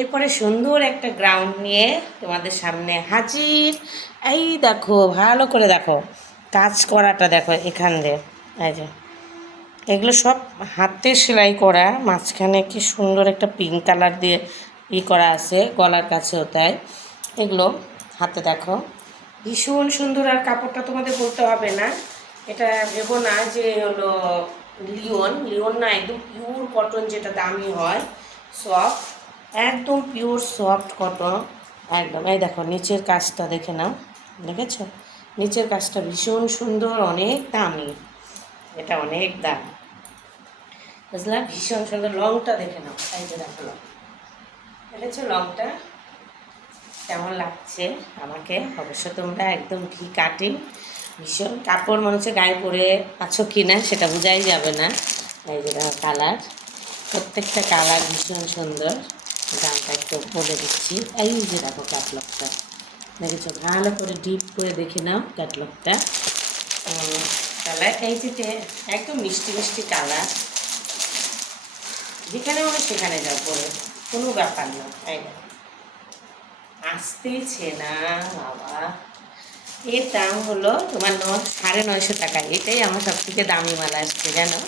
এরপরে সুন্দর একটা গ্রাউন্ড নিয়ে তোমাদের সামনে হাজির। এই দেখো, ভালো করে দেখো, কাজ করাটা দেখো এখান দিয়ে। এই যে এগুলো সব হাতে সেলাই করা, মাঝখানে কি সুন্দর একটা পিঙ্ক কালার দিয়ে করা আছে, গলার কাছেও তাই। এগুলো হাতে দেখো ভীষণ সুন্দর। আর কাপড়টা তোমাদের বলতে হবে না, এটা ভেবো না যে হলো লিওন লিওন না, একদম পিওর কটন, যেটা দামি হয়, সফট, একদম পিওর সফট কটন একদম। এই দেখো নিচের কাজটা দেখে নাও, দেখেছো? নিচের কাজটা ভীষণ সুন্দর, অনেক দামি, এটা অনেক দাম, বুঝলাম, ভীষণ সুন্দর। লংটা দেখে নাও, এই যে দেখো লং, দেখেছো লংটা কেমন লাগছে আমাকে? অবশ্য তোমরা একদম ভি কাটিং, ভীষণ কাপড় মনে হচ্ছে গায়ে পরে আছো কি না সেটা বোঝাই যাবে না। এই যে কালার, প্রত্যেকটা কালার ভীষণ সুন্দর। দামটা একটু বলে দিচ্ছি। এই যে দেখো ক্যাটলগটা, দেখেছো? ভালো করে ডিপ করে দেখে নাও ক্যাটলগটা। কালার এই যে একদম মিষ্টি মিষ্টি কালার, যেখানে মনে সেখানে যাও পরে, কোনো ব্যাপার না। এই দেখো আসতেছে না বাবা। এর দাম হলো তোমার 9,950 টাকা। এটাই আমার সব থেকে দামি মাল আসছে, জানো?